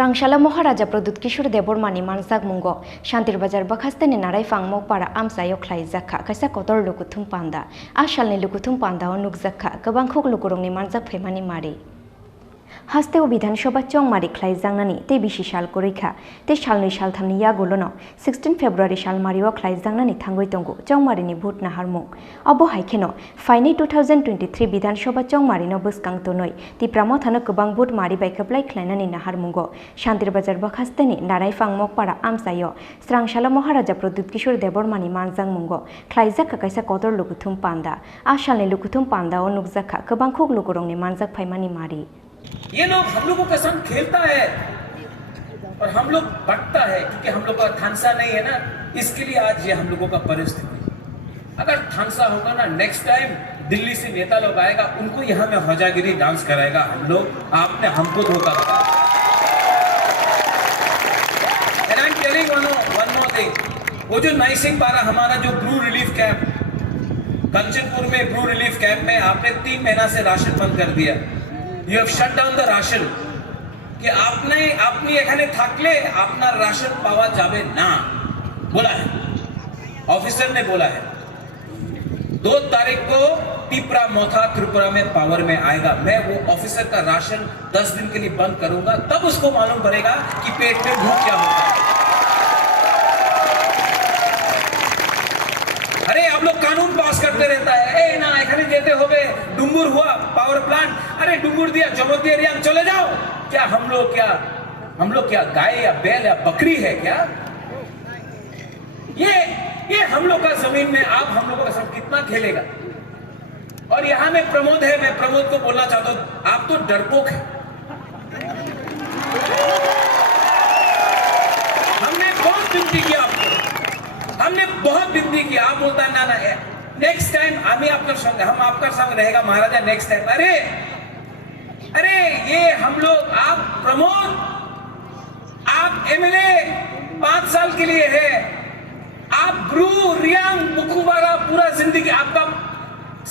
Srangshala Maharaja Pradut Kishore Debormani Manzak Mungo Shantir Bazar Bakhaste ne Narai Fang Mokpara Amsayo Klai Zakha Kaisa Kotor Lukutum Panda Ashalni Lukutum Panda Onuk Zakha Kabangkhok Lukurongni Manzak Phemani Mari Hasteo Bidhansoba Chongmari Klai Zangnani te bishi shal korikha te shalni shal thamni yagolono 16 February shal mariwa Klai Zangnani thangoi tongo Chongmari ni bhut naharmung abo haikeno faini 2023 Bidhansoba Chongmari no buskang tonoi ti pramothana kubang bhut mari baikaplai khlainani naharmungo Shantir Bazar Bakhasteni Narai Fang Mokpara Amsayo Srangshala Maharaja Pradut Kishore Debormani Manzang mungo Klai Zakha kaisa kotor lukuthum panda ashalni lukuthum panda onuk zakha kubangkhok lukurongni manzak phaimani mari ये लोग हम लोगों के संग खेलता है और हम लोग बटता है क्योंकि हम लोग का थानसा नहीं है ना, इसके लिए आज ये हम लोगों का परिस्थिति। अगर थानसा होगा ना, नेक्स्ट टाइम दिल्ली से नेता लोग आएगा, उनको यहाँ में हौजागिरी डांस कराएगा हम लोग, आपने हमको धोखा दिया। And I'm telling one more thing, वो जो नाइसिंग पारा हमारा जो ब्रू रिलीफ कैंप कंचनपुर में ब्रू रिलीफ कैंप में आपने 3 महीना से राशन बंद कर दिया। You have shut down the ration कि आपने अपनी एखाने थाकले अपना राशन पावा जावे ना बोला है, ऑफिसर ने बोला है। 2 तारीख को टिपरा मोथा त्रिपुरा में पावर में आएगा, मैं वो ऑफिसर का राशन 10 दिन के लिए बंद करूंगा, तब उसको मालूम पड़ेगा कि पेट में भूख क्या होता है। अरे आप लोग कानून पास करते रहता है, ए ना एखाने जेते होवे डुंगुर हुआ पावर प्लांट, अरे डुंगुर दिया जमोती एरिया में चले जाओ। क्या हम लोग क्या गाय या बैल या बकरी है क्या? ये हम लोग का जमीन में आप हम लोगों का सब कितना खेलेगा। और यहां में प्रमोद है, मैं प्रमोद को बोलना चाहता हूं, आप तो डरपोक है। हमने बहुत विनती किया आपको, हमने बहुत विनती किया, आप बोलता है ना नेक्स्ट टाइम हम आपका संग रहेगा महाराजा नेक्स्ट टाइम। अरे ये हम लोग, आप प्रमोद, आप एमएलए 5 साल के लिए है, आप ब्रू रियांग मुकुबारा पूरा जिंदगी आपका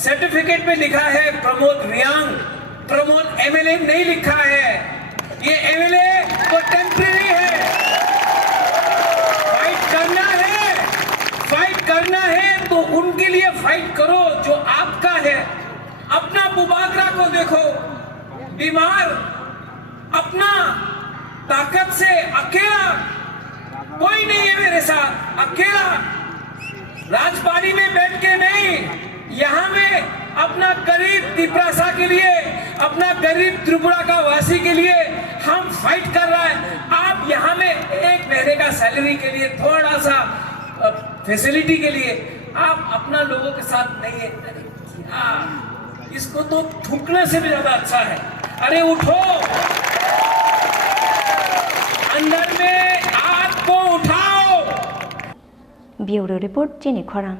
सर्टिफिकेट में लिखा है प्रमोद रियांग, प्रमोद एमएलए नहीं लिखा है। ये एमएलए तो टेम्परेरी है। फाइट करना है तो उनके लिए फाइट करो जो आपका है। अपना बुबागरा को देखो, बीमार, अपना ताकत से अकेला, कोई नहीं है मेरे साथ, अकेला राजबाड़ी में बैठ के नहीं, यहाँ में अपना गरीब तिपरासा के लिए, अपना गरीब त्रिपुरा का वासी के लिए हम फाइट कर रहा है। आप यहाँ में 1 महीने का सैलरी के लिए, थोड़ा सा फैसिलिटी के लिए आप अपना लोगों के साथ नहीं है। इसको तो थूकने से भी ज्यादा अच्छा है। अरे उठो, अंदर में आग को उठाओ। ब्यूरो रिपोर्ट चीनी खोरांग।